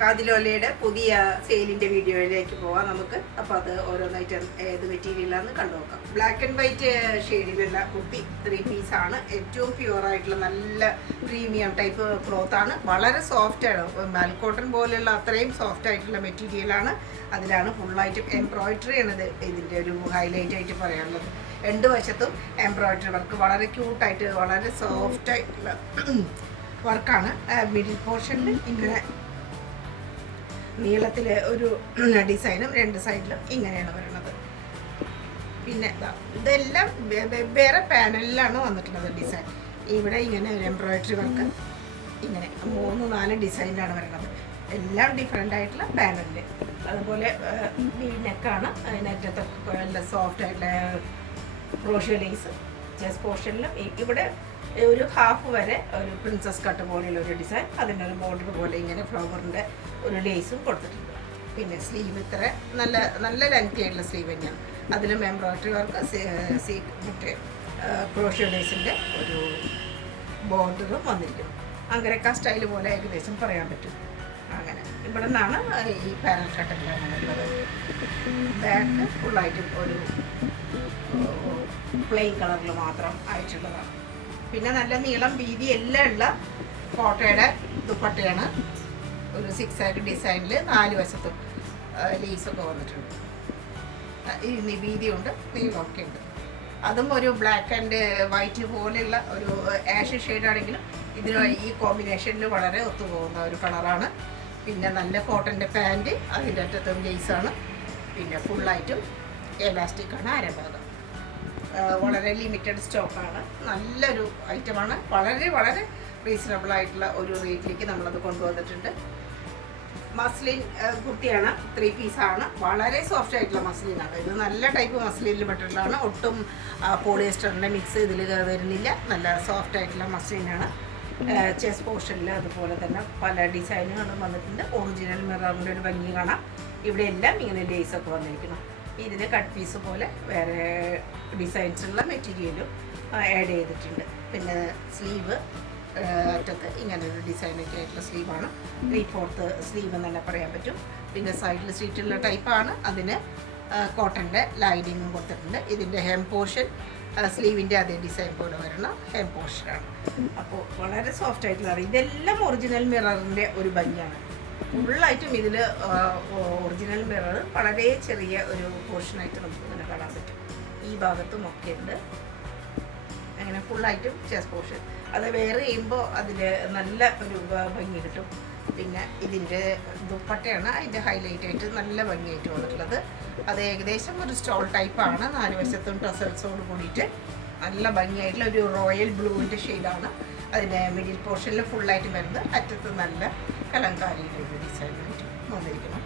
കാതിലോലയുടെ പുതിയ സെയിലിൻ്റെ വീഡിയോയിലേക്ക് പോവാം നമുക്ക്. അപ്പോൾ അത് ഓരോന്നായിട്ട് ഏത് മെറ്റീരിയലാണെന്ന് കണ്ടു നോക്കാം. ബ്ലാക്ക് ആൻഡ് വൈറ്റ് ഷെയ്ഡിലുള്ള കുർത്തി 3 പീസാണ്. ഏറ്റവും പ്യുവറായിട്ടുള്ള നല്ല പ്രീമിയം ടൈപ്പ് ക്ലോത്താണ്. വളരെ സോഫ്റ്റാണ്. മാൽക്കോട്ടൺ പോലെയുള്ള അത്രയും സോഫ്റ്റ് ആയിട്ടുള്ള മെറ്റീരിയലാണ്. അതിലാണ് ഫുള്ളായിട്ടും എംബ്രോയിഡറി എന്നത് ഇതിൻ്റെ ഒരു ഹൈലൈറ്റ് ആയിട്ട് പറയാനുള്ളത്. 2 വശത്തും എംബ്രോയിഡറി വർക്ക് വളരെ ക്യൂട്ടായിട്ട് വളരെ സോഫ്റ്റായിട്ടുള്ള വർക്കാണ്. മിഡിൽ പോർഷനിൽ ഇങ്ങനെ നീളത്തിൽ ഒരു ഡിസൈനും 2 സൈഡിലും ഇങ്ങനെയാണ് വരുന്നത്. പിന്നെ ഇതെല്ലാം വേറെ പാനലിലാണ് വന്നിട്ടുള്ളത് ഡിസൈൻ. ഇവിടെ ഇങ്ങനെ ഒരു എംബ്രോയിഡറി വർക്ക് ഇങ്ങനെ 3-4 ഡിസൈനിലാണ് വരുന്നത്. എല്ലാം ഡിഫറെൻ്റ് ആയിട്ടുള്ള പാനലിൽ. അതുപോലെ നെക്കാണ്. അതിനകത്തൊക്കെ നല്ല സോഫ്റ്റ് ആയിട്ടുള്ള ക്രോഷ്യോ ലേസ്. ചെസ്റ്റ് പോർഷനിലും ഇവിടെ ഒരു ഹാഫ് വരെ ഒരു പ്രിൻസസ് കട്ട് പോലെയുള്ള ഒരു ഡിസൈൻ. അതിൻ്റെ ഒരു ബോർഡർ പോലെ ഇങ്ങനെ ഫ്ലവറിൻ്റെ ഒരു ലേസും കൊടുത്തിട്ടുണ്ട്. പിന്നെ സ്ലീവ് ഇത്ര നല്ല നല്ല ലെങ്തി ആയിട്ടുള്ള സ്ലീവ് തന്നെയാണ്. അതിലും എംബ്രോയിഡറി വർക്ക് മറ്റേ ക്രോഷ്യോ ലേസിൻ്റെ ഒരു ബോർഡറും വന്നിരിക്കുന്നു. അങ്കരക്ക സ്റ്റൈൽ പോലെ ഏകദേശം പറയാൻ പറ്റും. അങ്ങനെ ഇവിടെ നിന്നാണ് ഈ പാനൽ കട്ടനിലുള്ളത്. ബാക്ക് ഫുള്ളായിട്ടും ഒരു പ്ലെയിൻ കളറിൽ മാത്രം ആയിട്ടുള്ളതാണ്. പിന്നെ നല്ല നീളം വീതി എല്ലാം ഉള്ള കോട്ടയുടെ ദുപ്പട്ടയാണ്. ഒരു 6 ആഗ് ഡിസൈനിൽ 4 വശത്തും ലേസൊക്കെ വന്നിട്ടുണ്ട്. ഈ വീതിയുണ്ട്, നീളമൊക്കെ ഉണ്ട്. അതും ഒരു ബ്ലാക്ക് ആൻഡ് വൈറ്റ് പോലെയുള്ള ഒരു ആഷ് ഷെയ്ഡാണെങ്കിലും ഇതിന് ഈ കോമ്പിനേഷനിൽ വളരെ ഒത്തുപോകുന്ന ഒരു കളറാണ്. പിന്നെ നല്ല കോട്ടൻ്റെ പാൻറ്റ്, അതിൻ്റെ അറ്റത്തും ലേസാണ്. പിന്നെ ഫുള്ളായിട്ടും എലാസ്റ്റിക്കാണ് അരഭാഗം. വളരെ ലിമിറ്റഡ് സ്റ്റോക്കാണ്. നല്ലൊരു ഐറ്റമാണ്. വളരെ വളരെ റീസണബിൾ ആയിട്ടുള്ള ഒരു റേറ്റിലേക്ക് നമ്മളത് കൊണ്ടുവന്നിട്ടുണ്ട്. മസ്ലിൻ കുർത്തിയാണ്. 3 പീസാണ്. വളരെ സോഫ്റ്റ് ആയിട്ടുള്ള മസ്ലിനാണ്. ഇത് നല്ല ടൈപ്പ് മസ്ലിനിൽ പെട്ടിട്ടുള്ളതാണ്. ഒട്ടും പോളിയസ്റ്ററിൻ്റെ മിക്സ് ഇതിൽ വരുന്നില്ല. നല്ല സോഫ്റ്റ് ആയിട്ടുള്ള മസ്ലിനാണ്. ചെസ്റ്റ് പോർഷനിൽ അതുപോലെ തന്നെ പല ഡിസൈനുകളും വന്നിട്ടുണ്ട്. ഒറിജിനൽ മിററിൻ്റെ ഒരു ഭംഗി കാണാം. ഇവിടെ എല്ലാം ഇങ്ങനെ ലേസൊക്കെ വന്നിരിക്കണം. ഇതിന് കട്ട് പീസ് പോലെ വേറെ ഡിസൈൻസുള്ള മെറ്റീരിയലും ആഡ് ചെയ്തിട്ടുണ്ട്. പിന്നെ സ്ലീവ് അറ്റത്ത് ഇങ്ങനെ ഒരു ഡിസൈനൊക്കെ ആയിട്ടുള്ള സ്ലീവാണ്. 3/4 സ്ലീവ് എന്നല്ല പറയാൻ പറ്റും. പിന്നെ സൈഡിൽ സ്ട്രീറ്റുള്ള ടൈപ്പാണ്. അതിന് കോട്ടൻ്റെ ലൈനിങ്ങും കൊടുത്തിട്ടുണ്ട്. ഇതിൻ്റെ ഹെം പോർഷൻ സ്ലീവിൻ്റെ അതേ ഡിസൈൻ പോലെ വരുന്ന ഹെം പോർഷനാണ്. അപ്പോൾ വളരെ സോഫ്റ്റ് ആയിട്ടുള്ള ഇതെല്ലാം ഒറിജിനൽ മിററിൻ്റെ ഒരു ഭംഗിയാണ്. ഫുള്ളായിട്ടും ഇതിൽ ഒറിജിനൽ മിറർ വളരെ ചെറിയ ഒരു പോർഷനായിട്ട് നമുക്ക് ഇങ്ങനെ കാണാൻ പറ്റും. ഈ ഭാഗത്തും ഒക്കെ ഉണ്ട്. അങ്ങനെ ഫുള്ളായിട്ടും ചെസ്റ്റ് പോർഷൻ അത് വെയർ ചെയ്യുമ്പോൾ അതിൽ നല്ല ഒരു ഭംഗി കിട്ടും. പിന്നെ ഇതിൻ്റെ ദുപ്പട്ടയാണ് അതിൻ്റെ ഹൈലൈറ്റ് ആയിട്ട് നല്ല ഭംഗിയായിട്ട് വന്നിട്ടുള്ളത്. അത് ഏകദേശം ഒരു സ്റ്റോൾ ടൈപ്പാണ്. 4 വശത്തും ടസൽസോട് കൂടിയിട്ട് നല്ല ഭംഗിയായിട്ടുള്ള ഒരു റോയൽ ബ്ലൂവിൻ്റെ ഷെയ്ഡാണ്. അതിൻ്റെ മിഡിൽ പോർഷനിൽ ഫുള്ളായിട്ട് വരുന്നത്. അറ്റത്ത് നല്ല കലങ്കാരിയുടെ ഒരു ഡിസൈനായിട്ട് വന്നിരിക്കണം.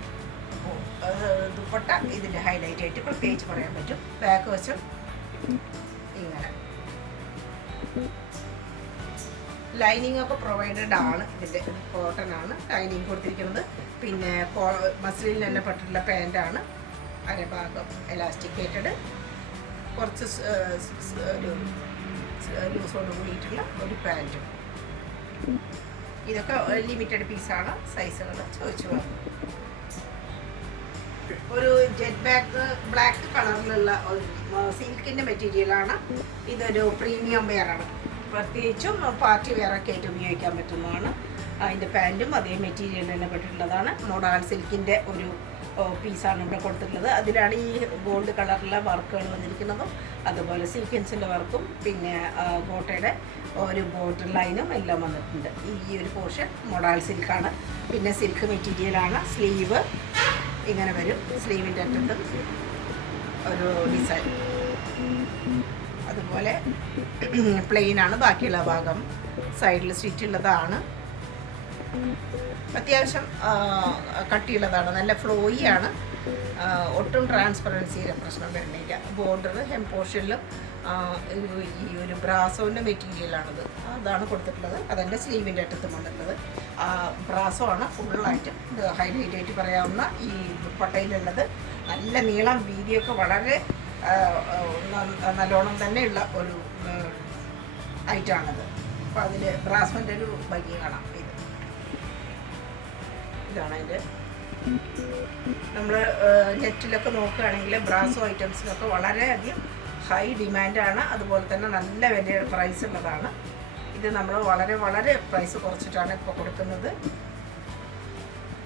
അപ്പോൾ ദുപ്പട്ട ഇതിൻ്റെ ഹൈലൈറ്റ് ആയിട്ട് പ്രത്യേകിച്ച് പറയാൻ പറ്റും. ബാക്ക് വശം ഇങ്ങനെ ലൈനിങ് ഒക്കെ പ്രൊവൈഡഡ് ആണ്. ഇതിൻ്റെ കോട്ടൺ ആണ് ലൈനിങ് കൊടുത്തിരിക്കുന്നത്. പിന്നെ മസ്ലിനിൽ തന്നെ പെട്ടിട്ടുള്ള പാൻറ്റാണ്. അരഭാഗം എലാസ്റ്റിക്കേറ്റഡ്, കുറച്ച് ഒരു ലൂസോട് കൂടിയിട്ടുള്ള ഒരു പാൻറ്റും. ഇതൊക്കെ ലിമിറ്റഡ് പീസാണ്. സൈസുകൾ ചോദിച്ചു വന്നു. ഒരു ജെറ്റ് ബ്ലാക്ക് കളറിലുള്ള ഒരു സിൽക്കിൻ്റെ മെറ്റീരിയലാണ്. ഇതൊരു പ്രീമിയം വെയറാണ്. പ്രത്യേകിച്ചും പാർട്ടി വെയറൊക്കെ ആയിട്ട് ഉപയോഗിക്കാൻ പറ്റുന്നതാണ്. അതിൻ്റെ പാൻറ്റും അതേ മെറ്റീരിയൽ തന്നെ പെട്ടിട്ടുള്ളതാണ്. മോഡാൾ സിൽക്കിൻ്റെ ഒരു പീസാണ് ഇവിടെ കൊടുത്തിട്ടുള്ളത്. അതിലാണ് ഈ ഗോൾഡ് കളറിലെ വർക്കുകൾ വന്നിരിക്കുന്നതും അതുപോലെ സീക്വൻസിൻ്റെ വർക്കും പിന്നെ ഗോട്ടയുടെ ഒരു ബോർഡർ ലൈനും എല്ലാം വന്നിട്ടുണ്ട്. ഈ ഒരു പോർഷൻ മോഡാൾ സിൽക്കാണ്. പിന്നെ സിൽക്ക് മെറ്റീരിയലാണ്. സ്ലീവ് ഇങ്ങനെ വരും. സ്ലീവിൻ്റെ അറ്റത്തും ഒരു ഡിസൈൻ. അതുപോലെ പ്ലെയിനാണ് ബാക്കിയുള്ള ഭാഗം. സൈഡിൽ സ്റ്റിച്ചുള്ളതാണ്. അത്യാവശ്യം കട്ടിയുള്ളതാണ്. നല്ല ഫ്ലോയി ആണ്. ഒട്ടും ട്രാൻസ്പെറൻസിയുടെ പ്രശ്നം വരുന്നില്ല. ബോർഡർ ഹെം പോർഷനിലും ഈ ഒരു ബ്രാസോൻ്റെ മെറ്റീരിയലാണിത്. അതാണ് കൊടുത്തിട്ടുള്ളത്. അതെൻ്റെ സ്ലീവിൻ്റെ അറ്റത്തും വന്നിട്ടുള്ളത്. ബ്രാസോ ആണ് ഫുള്ളായിട്ട് ഹൈലൈറ്റ് ആയിട്ട് പറയാവുന്ന ഈ ദുപ്പട്ടയിലുള്ളത്. നല്ല നീളം വീതിയൊക്കെ വളരെ നല്ലോണം തന്നെയുള്ള ഒരു ഐറ്റമാണത്. അപ്പോൾ അതിൽ ബ്രാസോൻ്റെ ഒരു ഭംഗി കാണാം. ഇത് ഇതാണ് അതിൻ്റെ. നമ്മൾ നെറ്റിലൊക്കെ നോക്കുകയാണെങ്കിൽ ബ്രാസോ ഐറ്റംസിനൊക്കെ വളരെയധികം ഹൈ ഡിമാൻഡാണ്. അതുപോലെ തന്നെ നല്ല വലിയ പ്രൈസ് ഉള്ളതാണ്. ഇത് നമ്മൾ വളരെ വളരെ പ്രൈസ് കുറച്ചിട്ടാണ് ഇപ്പോൾ കൊടുക്കുന്നത്.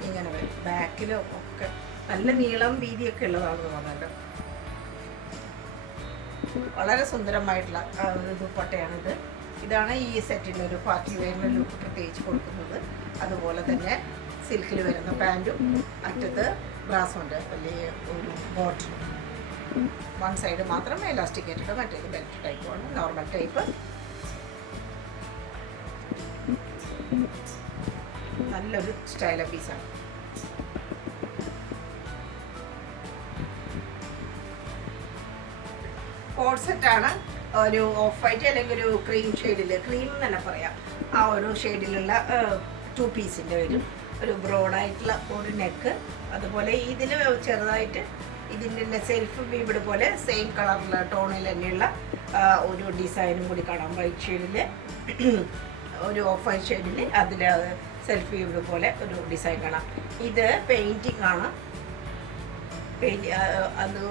ഇങ്ങനെ വരും. ബാക്കിലും ഒക്കെ നല്ല നീളം വീതിയൊക്കെ ഉള്ളതാണ് തോന്നുന്നത്. വളരെ സുന്ദരമായിട്ടുള്ള ഒരു ദുപ്പട്ടയാണിത്. ഇതാണ് ഈ സെറ്റിന് ഒരു പാർട്ടി വെയറിൻ്റെ ലുക്ക് പ്രത്യേകിച്ച് കൊടുക്കുന്നത്. അതുപോലെ തന്നെ സിൽക്കിൽ വരുന്ന പാൻറ്റും അറ്റത്ത് ബ്രാസോൻ്റെ വലിയ ഒരു ബോട്ട്, വൺ സൈഡ് മാത്രം എലാസ്റ്റിക്കേറ്റഡ്, മറ്റേത് ബെൽറ്റ് ടൈപ്പാണ്, നോർമൽ ടൈപ്പ്. നല്ലൊരു സ്റ്റൈല പീസാണ്. കോഡ് സെറ്റാണ്. ഒരു ഓഫ് വൈറ്റ് അല്ലെങ്കിൽ ഒരു ക്രീം ഷെയ്ഡിൽ, ക്രീം എന്ന് തന്നെ പറയാം, ആ ഒരു ഷെയ്ഡിലുള്ള 2 പീസിൻ്റെ വരും. ഒരു ബ്രോഡായിട്ടുള്ള ഒരു നെക്ക്. അതുപോലെ ഇതിൽ ചെറുതായിട്ട് ഇതിൻ്റെ സെൽഫ് വീബിഡ് പോലെ സെയിം കളറിലുള്ള ടോണിൽ തന്നെയുള്ള ഒരു ഡിസൈനും കൂടി കാണാം. വൈറ്റ് ഷെയ്ഡിൽ, ഒരു ഓഫ് വൈറ്റ് ഷെയ്ഡിൽ അതിൽ സെൽഫ് വീബിഡ് പോലെ ഒരു ഡിസൈൻ കാണാം. ഇത് പെയിൻറ്റിങ് ആണ്. അത്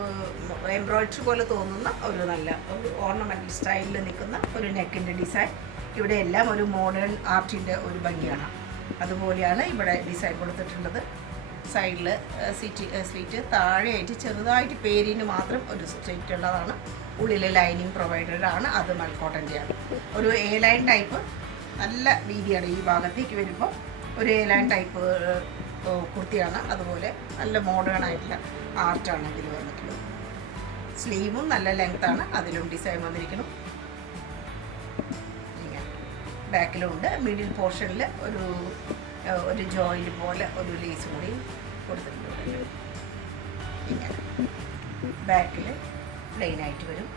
എംബ്രോയിഡറി പോലെ തോന്നുന്ന ഒരു നല്ല ഒരു ഓർണമെൻ്റൽ സ്റ്റൈലിൽ നിൽക്കുന്ന ഒരു നെക്കിൻ്റെ ഡിസൈൻ. ഇവിടെ എല്ലാം ഒരു മോഡേൺ ആർട്ടിൻ്റെ ഒരു ഭംഗിയാണ്. അതുപോലെയാണ് ഇവിടെ ഡിസൈൻ കൊടുത്തിട്ടുള്ളത്. സൈഡിൽ സ്ലീറ്റ് താഴെയായിട്ട് ചെറുതായിട്ട് പേരിന് മാത്രം ഒരു സ്ട്രെയിറ്റ് ഉള്ളതാണ്. ഉള്ളിൽ ലൈനിങ് പ്രൊവൈഡഡ് ആണ്. അത് മൽക്കോട്ടൻ്റെയാണ്. ഒരു എ ലൈൻ ടൈപ്പ് നല്ല വീതിയാണ്. ഈ ഭാഗത്തേക്ക് വരുമ്പോൾ ഒരു എ ലൈൻ ടൈപ്പ് കുർത്തിയാണ്. അതുപോലെ നല്ല മോഡേൺ ആയിട്ടുള്ള ആർട്ടാണ് ഇതിൽ വന്നിട്ടുള്ളത്. സ്ലീവും നല്ല ലെങ്ത്താണ്. അതിലും ഡിസൈൻ വന്നിരിക്കണം. ഇങ്ങനെ ബാക്കിലുണ്ട്. മിഡിൽ പോർഷനിൽ ഒരു ജോയിൻ്റ് പോലെ ഒരു ലേസ് കൂടി കൊടുത്തിട്ടുണ്ട്. ഇങ്ങനെ ബാക്കിൽ പ്ലെയിനായിട്ട് വരും.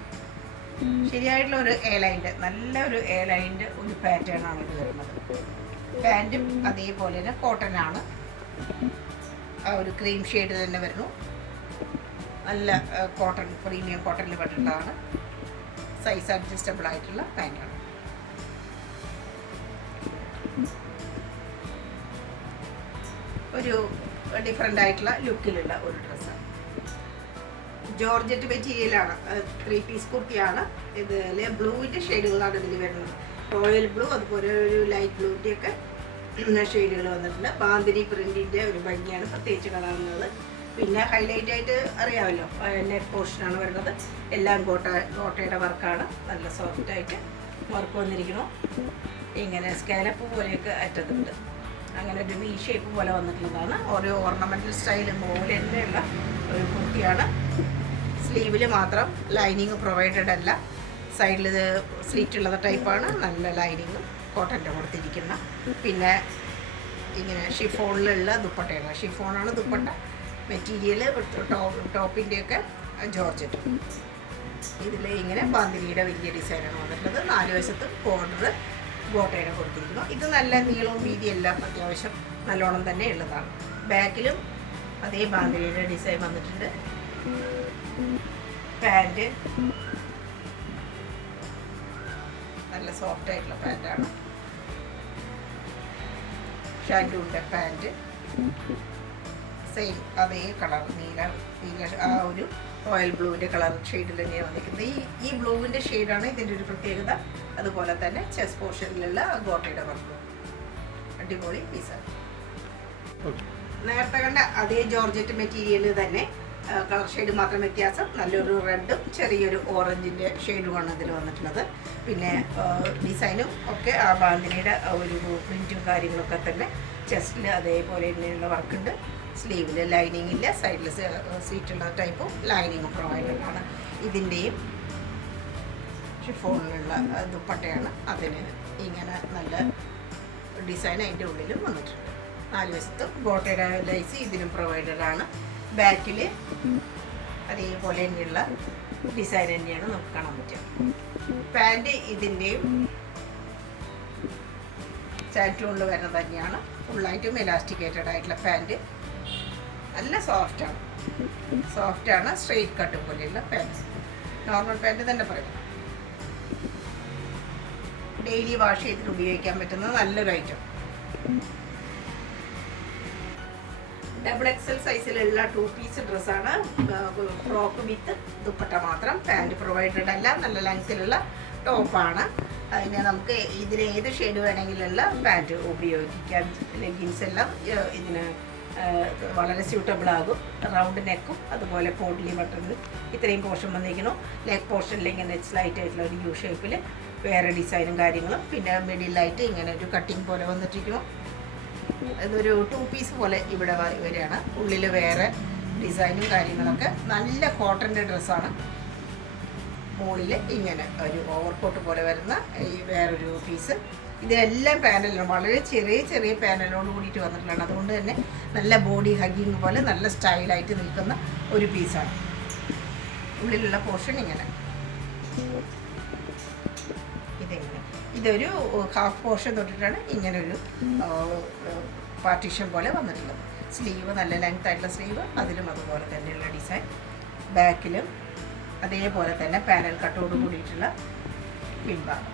ശരിയായിട്ടുള്ള ഒരു എ ലൈൻ്റെ, നല്ലൊരു എ ലൈൻ്റെ ഒരു പാറ്റേൺ ആണ് ഇത് വരുന്നത്. പാൻറ്റും അതേപോലെ തന്നെ കോട്ടനാണ്. ആ ഒരു ക്രീം ഷെയ്ഡ് തന്നെ വരുന്നു. നല്ല കോട്ടൺ, പ്രീമിയം കോട്ടണിൽ പെട്ടിട്ടുള്ളതാണ്. സൈസ് അഡ്ജസ്റ്റബിൾ ആയിട്ടുള്ള പാൻറ്റാണ്. ഒരു ഡിഫറെൻ്റ് ആയിട്ടുള്ള ലുക്കിലുള്ള ഒരു ഡ്രസ്സാണ്. ജോർജറ്റ് മെറ്റീരിയലാണ്. 3 പീസ് കുർത്തിയാണ്. ഇതിൽ ബ്ലൂവിൻ്റെ ഷെയ്ഡുകളാണ് ഇതിൽ വരുന്നത്. റോയൽ ബ്ലൂ, അതുപോലെ ഒരു ലൈറ്റ് ബ്ലൂവിൻ്റെയൊക്കെ ഷെയ്ഡുകൾ വന്നിട്ടുണ്ട്. ബാന്തിനി പ്രിൻറ്റിൻ്റെ ഒരു ഭംഗിയാണ് പ്രത്യേകിച്ച് കാണുന്നത്. പിന്നെ ഹൈലൈറ്റ് ആയിട്ട് അറിയാമല്ലോ, നെക്ക് പോർഷനാണ് വരുന്നത്. എല്ലാം കോട്ടയുടെ വർക്കാണ്. നല്ല സോഫ്റ്റായിട്ട് വർക്ക് വന്നിരിക്കുന്നു. ഇങ്ങനെ സ്കാലപ്പ് പോലെയൊക്കെ അറ്റത്തുണ്ട്. അങ്ങനെ ഒരു വി ഷേപ്പ് പോലെ വന്നിട്ടുള്ളതാണ്. ഒരു ഓർണമെൻ്റൽ സ്റ്റൈൽ പോലെ തന്നെയുള്ള ഒരു കുർത്തിയാണ്. സ്ലീവിൽ മാത്രം ലൈനിങ് പ്രൊവൈഡഡ് അല്ല. സൈഡിൽ സ്ലീറ്റ് ഉള്ള ടൈപ്പാണ്. നല്ല ലൈനിങ്ങും കോട്ടൻ്റെ കൊടുത്തിരിക്കുന്ന. പിന്നെ ഇങ്ങനെ ഷിഫോണിലുള്ള ദുപ്പട്ടയാണ്. ഷിഫോണാണ് ദുപ്പട്ട. മെറ്റീരിയൽ ടോപ്പിൻ്റെയൊക്കെ ജോർജറ്റ്. ഇതിൽ ഇങ്ങനെ ബാന്തിനിയുടെ വലിയ ഡിസൈനാണ് വന്നിട്ടുള്ളത്. 4 വശത്തും ബോർഡർ ഗോട്ടയുടെ കൊടുത്തിരിക്കുന്നു. ഇത് നല്ല നീളവും വീതി എല്ലാം അത്യാവശ്യം നല്ലോണം തന്നെ ഉള്ളതാണ്. ബാക്കിലും അതേ ബാന്തിനിയുടെ ഡിസൈൻ വന്നിട്ടുണ്ട്. പാൻറ്റ് നല്ല സോഫ്റ്റ് ആയിട്ടുള്ള പാൻറ്റാണ്. ഷാൻഡൂണിൻ്റെ പാൻറ്റ് സെയിം അതേ കളർ, നീല ആ ഒരു റോയൽ ബ്ലൂവിൻ്റെ കളർ ഷെയ്ഡിൽ തന്നെയാണ് വന്നിരിക്കുന്നത്. ഈ ബ്ലൂവിൻ്റെ ഷെയ്ഡാണ് ഇതിൻ്റെ ഒരു പ്രത്യേകത. അതുപോലെ തന്നെ ചെസ്റ്റ് പോർഷനിലുള്ള ഗോട്ടയുടെ വർക്ക് അടിപൊളി പീസാണ്. നേരത്തെ കണ്ട അതേ ജോർജറ്റ് മെറ്റീരിയൽ തന്നെ, കളർ ഷെയ്ഡ് മാത്രം വ്യത്യാസം. നല്ലൊരു റെഡും ചെറിയൊരു ഓറഞ്ചിൻ്റെ ഷെയ്ഡുമാണ് ഇതിൽ വന്നിട്ടുള്ളത്. പിന്നെ ഡിസൈനും ഒക്കെ ആ ബാന്തിനിയുടെ ഒരു പ്രിൻറ്റും കാര്യങ്ങളൊക്കെ തന്നെ. ചെസ്റ്റിൽ അതേപോലെ തന്നെയുള്ള വർക്കുണ്ട്. സ്ലീവിൽ ലൈനിങ് ഇല്ല. സൈഡിൽ സീറ്റുള്ള ടൈപ്പും ലൈനിങ്ങും പ്രൊവൈഡഡ് ആണ്. ഇതിൻ്റെയും ഷിഫോണിലുള്ള ദുപ്പട്ടയാണ്. അതിന് ഇങ്ങനെ നല്ല ഡിസൈൻ അതിൻ്റെ ഉള്ളിലും വന്നിട്ടുണ്ട്. 4 വശത്തും ഗോട്ടയുടെ ലൈസ് ഇതിനും പ്രൊവൈഡഡ് ആണ്. ബാക്കിൽ അതേപോലെ തന്നെയുള്ള ഡിസൈൻ തന്നെയാണ് നമുക്ക് കാണാൻ പറ്റുക. പാൻറ്റ് ഇതിൻ്റെയും ചാറ്റൂണിൽ വരുന്നത് തന്നെയാണ്. ഫുള്ളായിട്ടും എലാസ്റ്റിക്കേറ്റഡ് ആയിട്ടുള്ള പാൻറ്റ്. നല്ല സോഫ്റ്റാണ്. സ്ട്രെയിറ്റ് കട്ട് പോലെയുള്ള പാൻറ്റ്. നോർമൽ പാൻറ്റ് തന്നെ പറയും. ഡെയിലി വാഷ് ചെയ്തിട്ട് ഉപയോഗിക്കാൻ പറ്റുന്ന നല്ലൊരു ഐറ്റം. ഡബിൾ എക്സൽ സൈസിലുള്ള 2 പീസ് ഡ്രസ്സാണ്. ഫ്രോക്ക് വിത്ത് ദുപ്പട്ട മാത്രം, പാൻറ് പ്രൊവൈഡഡ് അല്ല. നല്ല ലെങ്ത്തിലുള്ള ടോപ്പാണ്. അതിന് നമുക്ക് ഇതിൽ ഏത് ഷെയ്ഡ് വേണമെങ്കിലുള്ള പാൻറ് ഉപയോഗിക്കാം. ലെഗിൻസ് എല്ലാം ഇതിന് വളരെ സ്യൂട്ടബിൾ ആകും. റൗണ്ട് നെക്കും അതുപോലെ പോഡ്ലി ബട്ടണിൽ ഇത്രയും പോർഷൻ വന്നിരിക്കുന്നു. നെക്ക് പോർഷനിൽ ഇങ്ങനെ സ്ലൈറ്റ് ആയിട്ടുള്ള ഒരു യു ഷേപ്പിൽ വേറെ ഡിസൈനും കാര്യങ്ങളും, പിന്നെ മിഡിലായിട്ട് ഇങ്ങനെ ഒരു കട്ടിങ് പോലെ വന്നിട്ടിരിക്കുന്നു. ഇതൊരു 2 പീസ് പോലെ ഇവിടെ വരികയാണ്. ഉള്ളിൽ വേറെ ഡിസൈനും കാര്യങ്ങളൊക്കെ. നല്ല കോട്ടൻ്റെ ഡ്രസ്സാണ്. മുകളിൽ ഇങ്ങനെ ഒരു ഓവർകോട്ട് പോലെ വരുന്ന ഈ വേറൊരു പീസ്. ഇതെല്ലാം പാനലാണ്, വളരെ ചെറിയ ചെറിയ പാനലോട് കൂടിയിട്ട് വന്നിട്ടുള്ളതാണ്. അതുകൊണ്ട് തന്നെ നല്ല ബോഡി ഹഗ്ഗിങ് പോലെ നല്ല സ്റ്റൈലായിട്ട് നിൽക്കുന്ന ഒരു പീസാണ്. ഉള്ളിലുള്ള പോർഷൻ ഇങ്ങനെ, ഇതിങ്ങനെ, ഇതൊരു ഹാഫ് പോർഷൻ തൊട്ടിട്ടാണ് ഇങ്ങനൊരു പാർട്ടീഷൻ പോലെ വന്നിട്ടുള്ളത്. സ്ലീവ് നല്ല ലെങ്ത് ആയിട്ടുള്ള സ്ലീവ്, അതിലും അതുപോലെ തന്നെയുള്ള ഡിസൈൻ. ബാക്കിലും അതേപോലെ തന്നെ പാനൽ കട്ടോട് കൂടിയിട്ടുള്ള പിൻഭാഗം.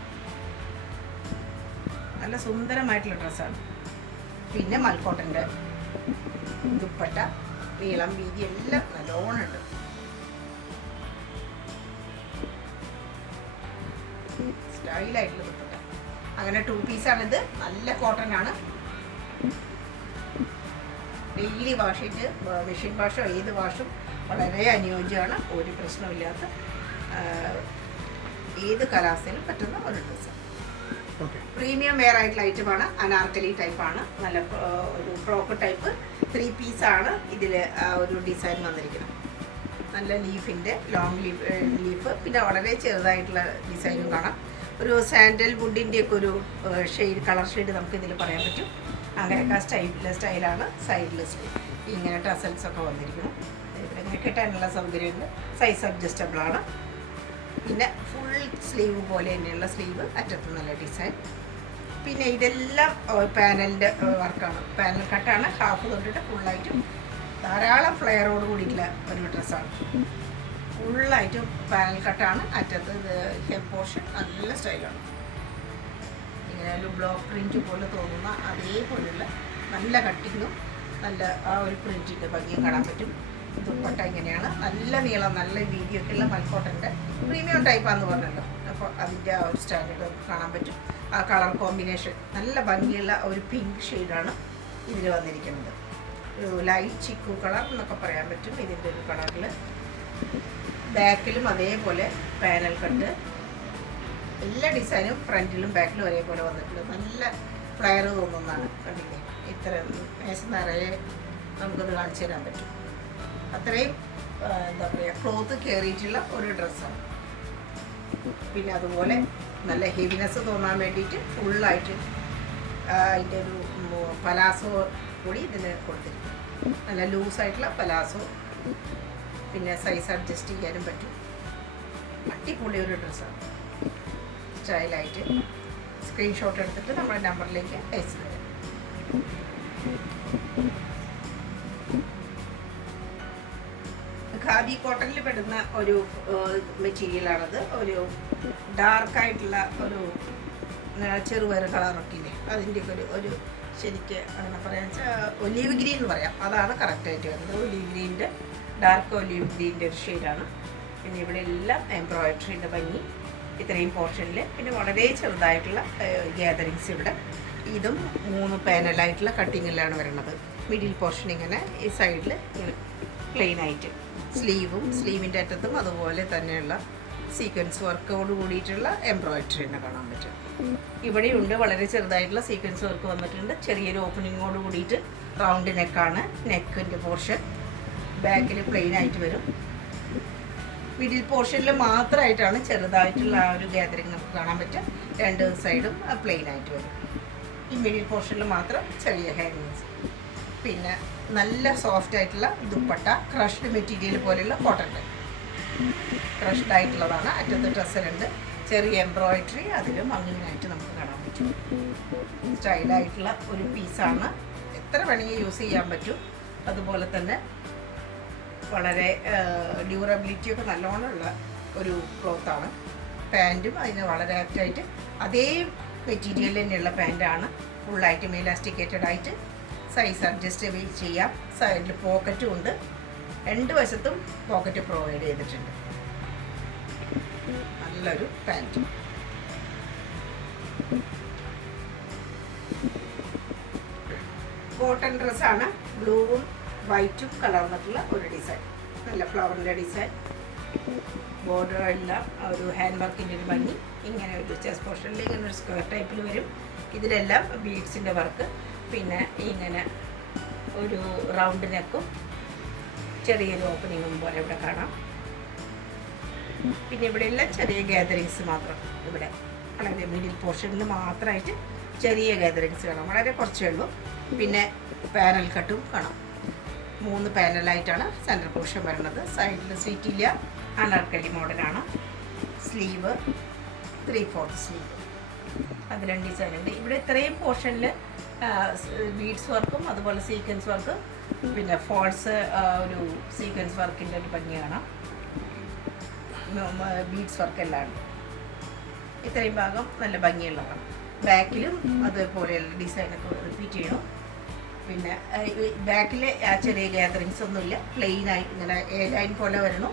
നല്ല സുന്ദരമായിട്ടുള്ള ഡ്രസ്സാണ്. പിന്നെ മൽക്കോട്ടൻ്റെ ദുപ്പട്ട, നീളം വീതി എല്ലാം നല്ലോണം ഉണ്ട്. സ്റ്റൈലായിട്ടുള്ള ദുപ്പട്ട. അങ്ങനെ 2 പീസാണിത്. നല്ല കോട്ടൺ ആണ്. ഡെയിലി വാഷ് ചെയ്ത് മെഷീൻ വാഷോ ഏത് വാഷും വളരെ അനുയോജ്യമാണ്. ഒരു പ്രശ്നമില്ലാത്ത ഏത് കാലാവസ്ഥയിലും പറ്റുന്ന ഒരു ഡ്രസ്സ്. പ്രീമിയം വെയർ ആയിട്ടുള്ള ഐറ്റമാണ്. അനാർക്കലി ടൈപ്പാണ്. നല്ല ഒരു ഫ്രോക്ക് ടൈപ്പ് 3 പീസാണ് ഇതിൽ ഒരു ഡിസൈൻ വന്നിരിക്കുന്നത്. നല്ല ലീഫിൻ്റെ ലോങ് ലീഫ്, പിന്നെ വളരെ ചെറുതായിട്ടുള്ള ഡിസൈനും കാണാം. ഒരു സാൻഡൽ വുഡിൻ്റെയൊക്കെ ഒരു ഷെയ്ഡ്, കളർ ഷെയ്ഡ് നമുക്ക് ഇതിൽ പറയാൻ പറ്റും. അങ്ങനെയൊക്കെ സ്റ്റൈലാണ്. സൈഡിൽ ഇങ്ങനെ ടസൽസ് ഒക്കെ വന്നിരിക്കുന്നു. ഇങ്ങനെ കിട്ടാനുള്ള സൗകര്യമുണ്ട്. സൈസ് അഡ്ജസ്റ്റബിളാണ്. പിന്നെ ഫുൾ സ്ലീവ് പോലെ തന്നെയുള്ള സ്ലീവ്, അറ്റത്ത് നല്ല ഡിസൈൻ. പിന്നെ ഇതെല്ലാം പാനലിൻ്റെ വർക്കാണ്. പാനൽ കട്ടാണ്. ഹാഫ് തൊട്ടിട്ട് ഫുള്ളായിട്ടും ധാരാളം ഫ്ലെയറോട് കൂടിയിട്ടുള്ള ഒരു ഡ്രസ്സാണ്. ഫുള്ളായിട്ടും പാനൽ കട്ടാണ്. അറ്റത്ത് ഹെഡ് പോർഷൻ നല്ല സ്റ്റൈലാണ്. ഇങ്ങനെ ഒരു ബ്ലോക്ക് പ്രിൻറ്റ് പോലെ തോന്നുന്ന അതേപോലെയുള്ള നല്ല കട്ടിങ്ങും നല്ല ആ ഒരു പ്രിൻറ്റിൻ്റെ ഭംഗിയും കാണാൻ പറ്റും. ദുപ്പട്ട ഇങ്ങനെയാണ്. നല്ല നീളം നല്ല വീതിയൊക്കെ ഉള്ള മൽക്കോട്ടൻ്റെ പ്രീമിയം ടൈപ്പാന്ന് പറഞ്ഞല്ലോ. അപ്പോൾ അതിൻ്റെ ആ ഒരു സ്റ്റാൻഡേർഡ് കാണാൻ പറ്റും. ആ കളർ കോമ്പിനേഷൻ നല്ല ഭംഗിയുള്ള ഒരു പിങ്ക് ഷെയ്ഡാണ് ഇതിൽ വന്നിരിക്കുന്നത്. ഒരു ലൈറ്റ് ചിക്കു കളർ എന്നൊക്കെ പറയാൻ പറ്റും ഇതിൻ്റെ ഒരു കളറിൽ. ബാക്കിലും അതേപോലെ പാനൽ കട്ട്. എല്ലാ ഡിസൈനും ഫ്രണ്ടിലും ബാക്കിലും ഒരേപോലെ വന്നിട്ടുണ്ട്. നല്ല ഫ്ലയർ തോന്നുന്നതാണ്. കണ്ടില്ലേ, ഇത്ര മേശ നിറയെ നമുക്കത് കാണിച്ചു തരാൻ പറ്റും. അത്രയും എന്താ പറയുക, ക്ലോത്ത് കയറിയിട്ടുള്ള ഒരു ഡ്രസ്സാണ്. പിന്നെ അതുപോലെ നല്ല ഹെവിനെസ് തോന്നാൻ വേണ്ടിയിട്ട് ഫുള്ളായിട്ട് അതിൻ്റെ ഒരു പലാസോ കൂടി ഇതിന് കൊടുത്തിരിക്കും. നല്ല ലൂസായിട്ടുള്ള പലാസോ, പിന്നെ സൈസ് അഡ്ജസ്റ്റ് ചെയ്യാനും പറ്റും. അടിപൊളി ഒരു ഡ്രസ്സാണ്. സ്റ്റൈലായിട്ട് സ്ക്രീൻഷോട്ട് എടുത്തിട്ട് നമ്മുടെ നമ്പറിലേക്ക് അയച്ചു തരാം. ഖാദി കോട്ടണിൽ പെടുന്ന ഒരു മെറ്റീരിയലാണത്. ഒരു ഡാർക്കായിട്ടുള്ള ഒരു ചെറുപയർ കളറൊക്കെ ഇല്ലേ, അതിൻ്റെയൊക്കെ ഒരു ശരിക്ക് അങ്ങനെ പറയാൻ വെച്ചാൽ ഒലീവ് ഗ്രീൻ എന്ന് പറയാം. അതാണ് കറക്റ്റായിട്ട് വരുന്നത്. ഒലീവ് ഗ്രീൻ്റെ, ഡാർക്ക് ഒലീവ് ഗ്രീൻ്റെ ഒരു ഷെയ്ഡാണ്. പിന്നെ ഇവിടെ എല്ലാം എംബ്രോയിഡറിയുടെ ഭംഗി ഇത്രയും പോർഷനിൽ. പിന്നെ വളരെ ചെറുതായിട്ടുള്ള ഗ്യാതറിങ്സ് ഇവിടെ. ഇതും 3 പാനലായിട്ടുള്ള കട്ടിങ്ങിലാണ് വരുന്നത്. മിഡിൽ പോർഷൻ ഇങ്ങനെ, ഈ സൈഡിൽ ഇങ്ങനെ പ്ലെയിനായിട്ട് സ്ലീവും സ്ലീവിൻ്റെ അറ്റത്തും അതുപോലെ തന്നെയുള്ള സീക്വൻസ് വർക്കോട് കൂടിയിട്ടുള്ള എംബ്രോയിഡറി തന്നെ കാണാൻ പറ്റും. ഇവിടെയുണ്ട് വളരെ ചെറുതായിട്ടുള്ള സീക്വൻസ് വർക്ക് വന്നിട്ടുണ്ട്. ചെറിയൊരു ഓപ്പണിങ്ങോട് കൂടിയിട്ട് റൗണ്ട് നെക്കാണ്. നെക്കിൻ്റെ പോർഷൻ ബാക്കിൽ പ്ലെയിൻ ആയിട്ട് വരും. മിഡിൽ പോർഷനിൽ മാത്രമായിട്ടാണ് ചെറുതായിട്ടുള്ള ആ ഒരു ഗ്യാതറിങ് നമുക്ക് കാണാൻ പറ്റും. 2 സൈഡും പ്ലെയിൻ ആയിട്ട് വരും. ഈ മിഡിൽ പോർഷനിൽ മാത്രം ചെറിയ ഹാങ്ങിങ്സ്. പിന്നെ നല്ല സോഫ്റ്റ് ആയിട്ടുള്ള ദുപ്പട്ട, ക്രഷ്ഡ് മെറ്റീരിയൽ പോലെയുള്ള കോട്ടൻ്റെ ക്രഷ്ഡ് ആയിട്ടുള്ളതാണ്. അറ്റത്ത് ഡ്രസ്സിലുണ്ട് ചെറിയ എംബ്രോയിഡറി, അതിലും അങ്ങനെയായിട്ട് നമുക്ക് കാണാൻ പറ്റും. സ്റ്റൈലായിട്ടുള്ള ഒരു പീസാണ്. എത്ര വേണമെങ്കിൽ യൂസ് ചെയ്യാൻ പറ്റും. അതുപോലെ തന്നെ വളരെ ഡ്യൂറബിലിറ്റിയൊക്കെ നല്ലോണമുള്ള ഒരു ക്ലോത്താണ്. പാൻറ്റും അതിന് വളരെ ആക്റ്റായിട്ട് അതേ മെറ്റീരിയൽ തന്നെയുള്ള പാൻറ്റാണ്. ഫുള്ളായിട്ടും ഇലാസ്റ്റിക്കേറ്റഡ് ആയിട്ട് സൈസ് അഡ്ജസ്റ്റ് ചെയ്യാം. സൈഡിൽ പോക്കറ്റും ഉണ്ട്, രണ്ട് വശത്തും പോക്കറ്റ് പ്രൊവൈഡ് ചെയ്തിട്ടുണ്ട്. നല്ലൊരു പാൻറ്റ്. കോട്ടൺ ഡ്രസ്സാണ്. ബ്ലൂവും വൈറ്റും കലർന്നിട്ടുള്ള ഒരു ഡിസൈൻ. നല്ല ഫ്ലവറിൻ്റെ ഡിസൈൻ. ബോർഡർ എല്ലാം ഒരു ഹാൻഡ് വർക്കിൻ്റെ ഒരു ഭംഗി. ഇങ്ങനെ ഒരു ചെസ്റ്റ് പോർഷനിൽ ഇങ്ങനെ ഒരു സ്ക്വയർ ടൈപ്പിൽ വരും. ഇതിലെല്ലാം ബീഡ്സിൻ്റെ വർക്ക്. പിന്നെ ഇങ്ങനെ ഒരു റൗണ്ട് നെക്കും ചെറിയൊരു ഓപ്പണിങ്ങും പോലെ ഇവിടെ കാണാം. പിന്നെ ഇവിടെ എല്ലാം ചെറിയ ഗാദറിങ്സ് മാത്രം. ഇവിടെ വളരെ മിഡിൽ പോർഷനിൽ മാത്രമായിട്ട് ചെറിയ ഗാദറിങ്സ് കാണാം. വളരെ കുറച്ചേ ഉള്ളൂ. പിന്നെ പാനൽ കട്ടും കാണാം. 3 പാനലായിട്ടാണ് സെൻറ്റർ പോർഷൻ വരുന്നത്. സൈഡിൽ സീറ്റില്ല, അനാർക്കലി മോഡലാണ്. Sleeve 3/4 sleeve. അതിലും ഡിസൈൻ ഉണ്ട്. ഇവിടെ ഇത്രയും പോർഷനിൽ ബീഡ്സ് വർക്കും അതുപോലെ സീക്വൻസ് വർക്ക്, പിന്നെ ഫോൾസ് ഒരു സീക്വൻസ് വർക്കിൻ്റെ ഒരു ഭംഗി കാണാം. ബീഡ്സ് വർക്ക് എല്ലാം ഉണ്ട്. ഇത്രയും ഭാഗം നല്ല ഭംഗിയുള്ളതാണ്. ബാക്കിലും അതുപോലെയുള്ള ഡിസൈനൊക്കെ റിപ്പീറ്റ് ചെയ്യണം. പിന്നെ ബാക്കിൽ ആ ചെറിയ ഗാദറിങ്സ് ഒന്നുമില്ല, പ്ലെയിനായി ഇങ്ങനെ എ ലൈൻ പോലെ വരണം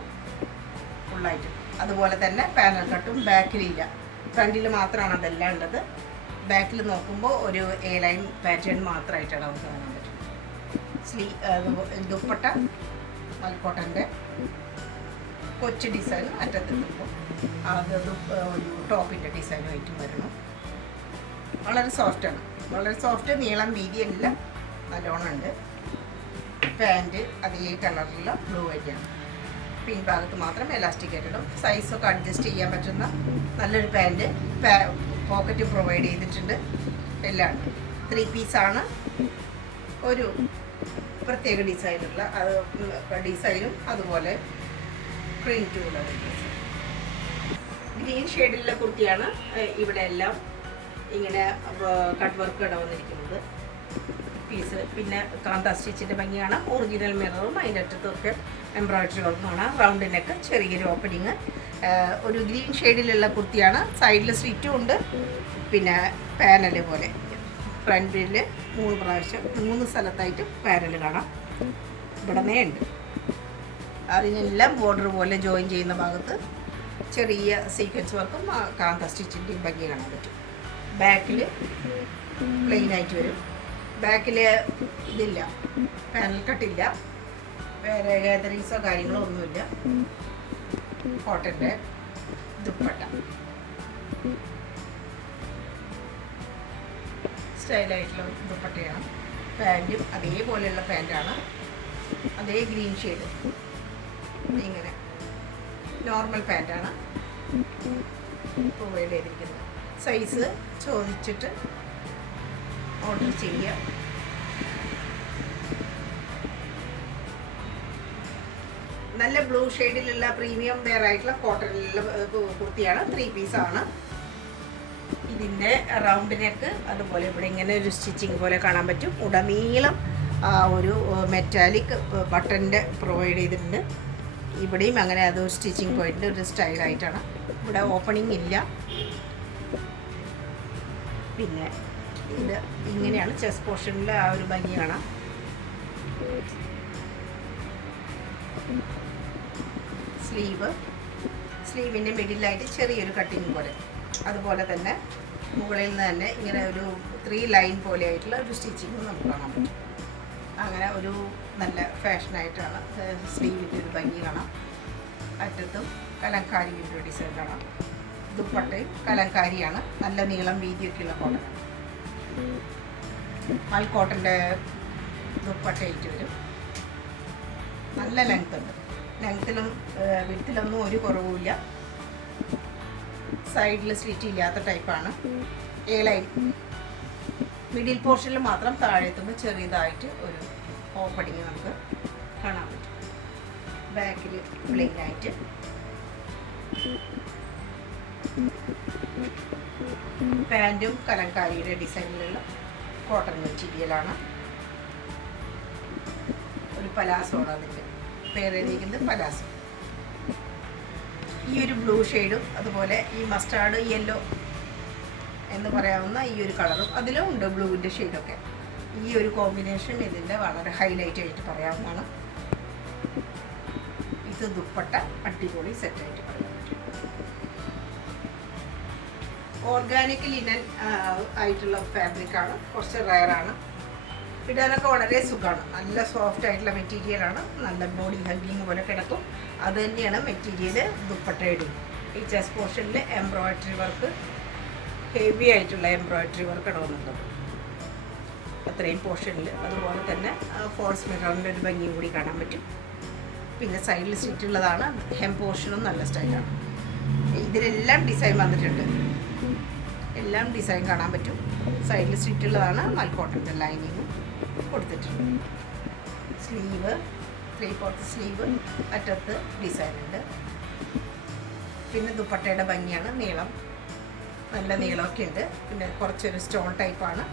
ഫുള്ളായിട്ട്. അതുപോലെ തന്നെ പാനൽ കട്ടും ബാക്കിലില്ല, ഫ്രണ്ടിൽ മാത്രമാണ് അതെല്ലാം ഉള്ളത്. ബാക്കിൽ നോക്കുമ്പോൾ ഒരു എ ലൈൻ പാറ്റേൺ മാത്രമായിട്ടാണ് നമുക്ക് കാണാൻ പറ്റും. ദുപ്പട്ട മൽക്കോട്ടൻ്റെ കൊച്ചു ഡിസൈൻ അറ്റത്തെത്തുമ്പോൾ അത് ഒരു ടോപ്പിൻ്റെ ഡിസൈനുമായിട്ടും വരണം. വളരെ സോഫ്റ്റാണ്, വളരെ സോഫ്റ്റ്. നീളം വീതി എല്ലാം നല്ലോണം ഉണ്ട്. പാൻറ്റ് അതേ കളറിലുള്ള ബ്ലൂ വൈറ്റാണ്. പിൻഭാഗത്ത് മാത്രം എലാസ്റ്റിക് ആയിട്ടിടും. സൈസൊക്കെ അഡ്ജസ്റ്റ് ചെയ്യാൻ പറ്റുന്ന നല്ലൊരു പാൻറ്റ്. പോക്കറ്റ് പ്രൊവൈഡ് ചെയ്തിട്ടുണ്ട്. എല്ലാം 3 പീസാണ്. ഒരു പ്രത്യേക ഡിസൈനുള്ള അത് ഡിസൈനും അതുപോലെ പ്രിൻറ്റുള്ള ഗ്രീൻ ഷെയ്ഡിലുള്ള കുർത്തിയാണ്. ഇവിടെ എല്ലാം ഇങ്ങനെ കട്ട് വർക്ക് വന്നിരിക്കുന്നത് പീസ്. പിന്നെ കാന്ത സ്റ്റിച്ചിൻ്റെ ഭംഗിയാണ്. ഒറിജിനൽ മിററും അതിൻ്റെ അറ്റത്തൊക്കെ എംബ്രോയിഡറി വർക്കുമാണ്. റൗണ്ട് നെക്ക്, ചെറിയൊരു ഓപ്പണിങ്. ഒരു ഗ്രീൻ ഷെയ്ഡിലുള്ള കുർത്തിയാണ്. സൈഡിൽ സ്ലിറ്റും ഉണ്ട്. പിന്നെ പാനൽ പോലെ ഫ്രണ്ടിൽ 3 പ്രാവശ്യം 3 സ്ഥലത്തായിട്ട് പാനൽ കാണാം. ഇവിടെ ഉണ്ട്. അതിനെല്ലാം ബോർഡർ പോലെ ജോയിൻ ചെയ്യുന്ന ഭാഗത്ത് ചെറിയ സീക്വൻസ് വർക്കും കാന്ത സ്റ്റിച്ചിൻ്റെയും ഭംഗി കാണാൻ പറ്റും. ബാക്കിൽ പ്ലെയിനായിട്ട് വരും. ബാക്കിൽ ഇതില്ല, പാനൽ കട്ടില്ല, വേറെ ഗാദറിങ്സോ കാര്യങ്ങളോ ഒന്നുമില്ല. കോട്ടൻ്റെ ദുപ്പട്ട സ്റ്റൈലായിട്ടുള്ള ദുപ്പട്ടയാണ്. പാൻറ്റും അതേപോലെയുള്ള പാൻറ്റാണ്. അതേ ഗ്രീൻ ഷെയ്ഡ്. ഇങ്ങനെ നോർമൽ പാൻറ്റാണ് പ്രൊവൈഡ് ചെയ്തിരിക്കുന്നത്. സൈസ് ചോദിച്ചിട്ട് ഓർഡർ ചെയ്യുക. നല്ല ബ്ലൂ ഷെയ്ഡിലുള്ള പ്രീമിയം വെയർ ആയിട്ടുള്ള കോട്ടണിലുള്ള കുർത്തിയാണ്. 3 പീസാണ്. ഇതിൻ്റെ റൗണ്ട് നെക്ക് അതുപോലെ ഇവിടെ ഇങ്ങനെ ഒരു സ്റ്റിച്ചിങ് പോലെ കാണാൻ പറ്റും. ഉടനീളം ഒരു മെറ്റാലിക് ബട്ടൻ്റെ പ്രൊവൈഡ് ചെയ്തിട്ടുണ്ട്. ഇവിടെയും അങ്ങനെ അതൊരു സ്റ്റിച്ചിങ് പോയിൻ്റ് ഒരു സ്റ്റൈലായിട്ടാണ്. ഇവിടെ ഓപ്പണിംഗ് ഇല്ല. പിന്നെ ഇത് ഇങ്ങനെയാണ് ചെസ്റ്റ് പോർഷനിൽ ആ ഒരു ഭംഗി കാണാം. സ്ലീവിൻ്റെ മിഡിലായിട്ട് ചെറിയൊരു കട്ടിങ് പോലെ, അതുപോലെ തന്നെ മുകളിൽ നിന്ന് തന്നെ ഇങ്ങനെ ഒരു 3 ലൈൻ പോലെ ആയിട്ടുള്ള ഒരു സ്റ്റിച്ചിങ് നമുക്ക് കാണാൻ പറ്റും. അങ്ങനെ ഒരു നല്ല ഫാഷനായിട്ടാണ് സ്ലീവിൻ്റെ ഒരു ഭംഗി കാണാം. അറ്റത്തും കലങ്കാരിയുടെ ഒരു ഡിസൈൻ കാണാം. ദുപ്പട്ടയും കലങ്കാരിയാണ്. നല്ല നീളം വീതിയൊക്കെയുള്ള കോട്ടൺ. മൽക്കോട്ടൻ്റെ ദുപ്പട്ടയായിട്ട് വരും. നല്ല ലെങ്ത് ഉണ്ട്. ലെങ്ത്തിലും വിഡ്ത്തിലൊന്നും ഒരു കുറവുമില്ല. സൈഡിൽ സ്ലിറ്റ് ഇല്ലാത്ത ടൈപ്പാണ്. എ ലൈൻ മിഡിൽ പോർഷനിൽ മാത്രം താഴെത്തുമ്പോൾ ചെറിയതായിട്ട് ഒരു ഓപ്പണിങ് നമുക്ക് കാണാൻ പറ്റും. ബാക്കിൽ പ്ലെയിനായിട്ട് പാൻറ്റും കലങ്കാരിയുടെ ഡിസൈനിലുള്ള കോട്ടൺ മെറ്റീരിയലാണ്. ഒരു പലാസോണ് അതിൻ്റെ പേരെഴുതിയിരിക്കുന്നത്, പലാസോ. ഈ ഒരു ബ്ലൂ ഷെയ്ഡും അതുപോലെ ഈ മസ്റ്റാർഡ് യെല്ലോ എന്ന് പറയാവുന്ന ഈ ഒരു കളറും അതിലും ഉണ്ട് ബ്ലൂവിൻ്റെ ഷെയ്ഡൊക്കെ. ഈ ഒരു കോമ്പിനേഷൻ ഇതിൻ്റെ വളരെ ഹൈലൈറ്റ് ആയിട്ട് പറയാവുന്നതാണ്. ഇത് ദുപ്പട്ട അടിപൊളി സെറ്റായിട്ട് പറയാൻ പറ്റും. ഓർഗാനിക് ലിനൻ ആയിട്ടുള്ള ഫാബ്രിക്കാണ്, കുറച്ച് റയറാണ്, ഇടാനൊക്കെ വളരെ സുഖമാണ്. നല്ല സോഫ്റ്റ് ആയിട്ടുള്ള മെറ്റീരിയലാണ്, നല്ല ബോഡി ഹഗ്ഗിങ് പോലെ കിടക്കും. അത് തന്നെയാണ് മെറ്റീരിയൽ ദുപ്പട്ടയുടെ. ഈ ചെസ്റ്റ് പോർഷനിൽ എംബ്രോയിഡറി വർക്ക്, ഹെവി ആയിട്ടുള്ള എംബ്രോയിഡറി വർക്ക് ഇടുന്നുണ്ട് അത്രയും പോർഷനിൽ. അതുപോലെ തന്നെ ഫോൾസ് മിററിൻ്റെ ഒരു ഭംഗിയും കൂടി കാണാൻ പറ്റും. പിന്നെ സൈഡിൽ സ്റ്റിച്ചുള്ളതാണ്. ഹെം പോർഷനും നല്ല സ്റ്റൈലാണ്. ഇതിലെല്ലാം ഡിസൈൻ വന്നിട്ടുണ്ട്, എല്ലാം ഡിസൈൻ കാണാൻ പറ്റും. സൈഡിൽ സ്റ്റിച്ചുള്ളതാണ്. മൽക്കോട്ടൻ്റെ ലൈനിങ്ങും കൊടുത്തിട്ടുണ്ട്. സ്ലീവ് 3/4 സ്ലീവ്, അറ്റത്ത് ഡിസൈൻ ഉണ്ട്. പിന്നെ ദുപ്പട്ടയുടെ ഭംഗിയാണ്, നീളം നല്ല നീളമൊക്കെ ഉണ്ട്. പിന്നെ കുറച്ചൊരു സ്റ്റോൺ ടൈപ്പാണ്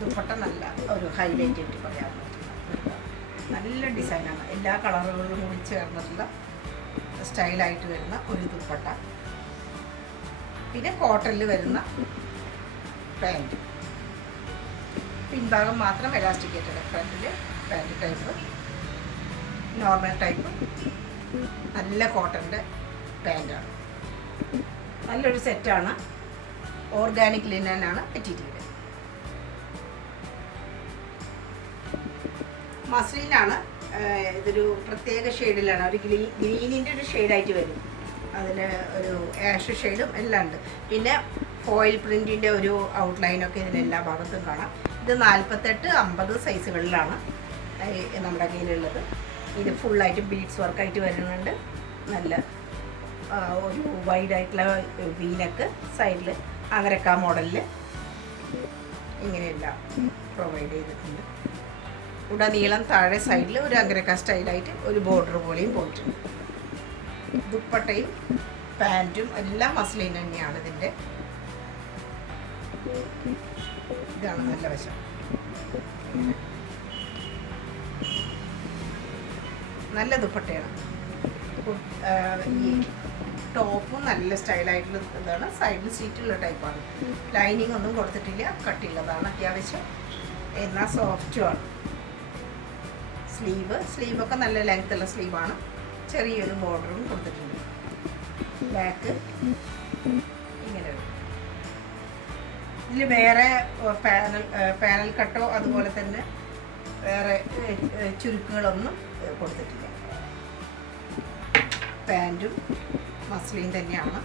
ദുപ്പട്ട. നല്ല ഒരു ഹൈലൈറ്റ് ആയിട്ട് പറയാൻ പറ്റുന്ന നല്ല ഡിസൈനാണ്. എല്ലാ കളറുകളും കൂടി ചേർന്നിട്ടുള്ള സ്റ്റൈലായിട്ട് വരുന്ന ഒരു ദുപ്പട്ട. പിന്നെ കോട്ടണിൽ വരുന്ന പാൻറ്റ്, പിൻഭാഗം മാത്രം എലാസ്റ്റിക്കേറ്റഡ്. ഫ്രണ്ടിൽ പാൻറ്റ് ടൈപ്പ്, നോർമൽ ടൈപ്പ്, നല്ല കോട്ടൻ്റെ പാൻറ്റാണ്. നല്ലൊരു സെറ്റാണ്. ഓർഗാനിക് ലിനനാണ് മെറ്റീരിയൽ. മസ്ലിനാണ്. ഇതൊരു പ്രത്യേക ഷെയ്ഡിലാണ്, ഒരു ഗ്രീനിൻ്റെ ഒരു ഷെയ്ഡായിട്ട് വരും. അതിൽ ഒരു ആഷ് ഷെയ്ഡും എല്ലാം ഉണ്ട്. പിന്നെ ഫോയിൽ പ്രിൻറ്റിൻ്റെ ഒരു ഔട്ട്ലൈനൊക്കെ ഇതിലെല്ലാ ഭാഗത്തും കാണാം. ഇത് 48-50 സൈസുകളിലാണ് നമ്മുടെ കയ്യിലുള്ളത്. ഇത് ഫുള്ളായിട്ട് ബീഡ്സ് വർക്കായിട്ട് വരുന്നുണ്ട്. നല്ല ഒരു വൈഡായിട്ടുള്ള വീനക്ക്, സൈഡിൽ അങ്ങരക്ക മോഡലിൽ ഇങ്ങനെയെല്ലാം പ്രൊവൈഡ് ചെയ്തിട്ടുണ്ട്. ഉടനീളം താഴെ സൈഡിൽ ഒരു അങ്ങരക്ക സ്റ്റൈലായിട്ട് ഒരു ബോർഡർ പോലെയും പോയിട്ടുണ്ട്. ദുപ്പട്ടയും പാൻറ്റും എല്ലാം മസ്ലിൻ തന്നെയാണ് ഇതിൻ്റെ. ഇതാണ് നല്ല വശം. നല്ല ദുപ്പട്ടയാണ്. ഈ ടോപ്പും നല്ല സ്റ്റൈലായിട്ടുള്ള ഇതാണ്. സൈഡിൽ സീറ്റുള്ള ടൈപ്പാണ്. ലൈനിങ് ഒന്നും കൊടുത്തിട്ടില്ല, കട്ടിയുള്ളതാണ് അത്യാവശ്യം. എന്നാൽ സോഫ്റ്റുമാണ്. സ്ലീവൊക്കെ നല്ല ലെങ്ത്തുള്ള സ്ലീവാണ്. ചെറിയൊരു ബോർഡറും കൊടുത്തിട്ടുണ്ട്. ബാക്ക് ഇങ്ങനെ വരും. ഇതിൽ വേറെ പാനൽ കട്ടോ അതുപോലെ തന്നെ വേറെ ചുരുക്കുകളൊന്നും കൊടുത്തിട്ടില്ല. പാൻറ്റും മസ്ലിൻ തന്നെയാണ്.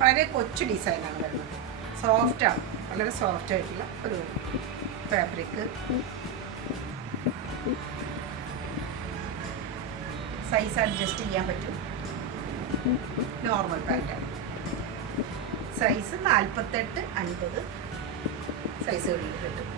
വളരെ കൊച്ചു ഡിസൈനാണ് വരുന്നത്. സോഫ്റ്റാണ്, വളരെ സോഫ്റ്റായിട്ടുള്ള ഒരു ഫാബ്രിക്. സൈസ് അഡ്ജസ്റ്റ് ചെയ്യാൻ പറ്റും. നോർമൽ പാൻറ്റാണ്. സൈസ് 48-50 സൈസുകളിൽ കിട്ടും.